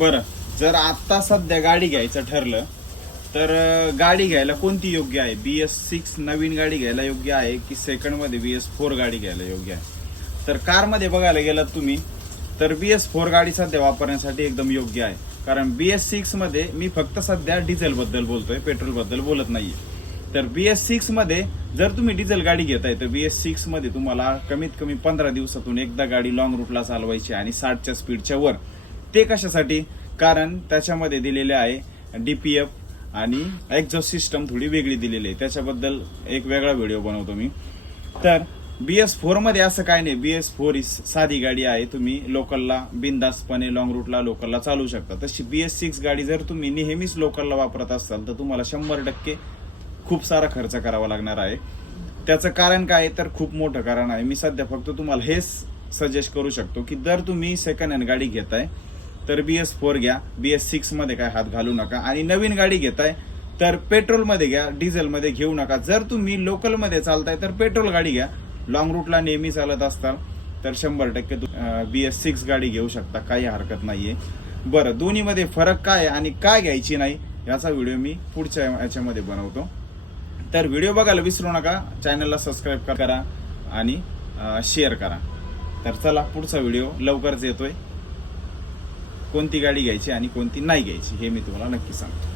बरं, जर आता सध्या गाडी घ्यायचं ठरलं तर गाडी घ्यायला कोणती योग्य आहे? BS6 नवीन गाडी घ्यायला योग्य आहे की सेकंड मध्ये BS4 गाडी घ्यायला योग्य आहे? तर कारमध्ये बघायला गेलात तुम्ही तर BS4 गाडी सध्या वापरण्यासाठी एकदम योग्य आहे. कारण BS6 मध्ये मी फक्त सध्या डिझेल बद्दल बोलतोय, पेट्रोल बद्दल बोलत नाहीये. तर BS6 मध्ये जर तुम्ही डिझेल गाडी घेताय तर BS6 मध्ये तुम्हाला कमीत कमी 15 दिवसातून एकदा गाडी लॉंग रूटला चालवायची आणि 60च्या स्पीडच्या वर. ते कशासाठी? कारण त्याच्यामध्ये दिलेले आहे DPF आणि एक्झॉस्ट सिस्टम थोडी वेगळी दिलेली आहे. त्याच्याबद्दल एक वेगळा व्हिडिओ बनवतो मी. तर BS4 मध्ये असं काय नाही. BS4 ही साधी गाडी आहे, तुम्ही लोकलला बिनधास्तपणे लॉंग रूटला लोकलला चालवू शकता. तशी BS6 गाडी जर तुम्ही नेहमीच लोकलला वापरत असाल तर तुम्हाला 100% खूप सारा खर्च करावा लागणार आहे. त्याचं कारण काय तर खूप मोठं कारण आहे. मी सध्या फक्त तुम्हाला हेच सजेस्ट करू शकतो की जर तुम्ही सेकंड हँड गाडी घेताय तर BS4 घ्या, BS6 मध्ये काय हात घालू नका. आणि नवीन गाडी घेताय तर पेट्रोल मध्ये घ्या, डिझेल मध्ये घेऊ नका. जर तुम्ही लोकल मध्ये चालताय तर पेट्रोल गाडी घ्या. लॉंग रूटला नेहमी चालत असताल तर 100% BS6 गाडी घेऊ शकता, काही हरकत नाहीये. बरं, दोन्ही मध्ये फरक काय आणि काय घ्यायची नाही याचा व्हिडिओ मी पुढच्या याच्यामध्ये बनवतो. तर व्हिडिओ बघायला विसरू नका, चॅनलला सबस्क्राईब करा आणि शेअर करा. तर चला, पुढचा व्हिडिओ लवकरच येतोय. कोणती गाडी घ्यायची आणि कोणती नाही घ्यायची हे मी तुम्हाला नक्की सांगतो.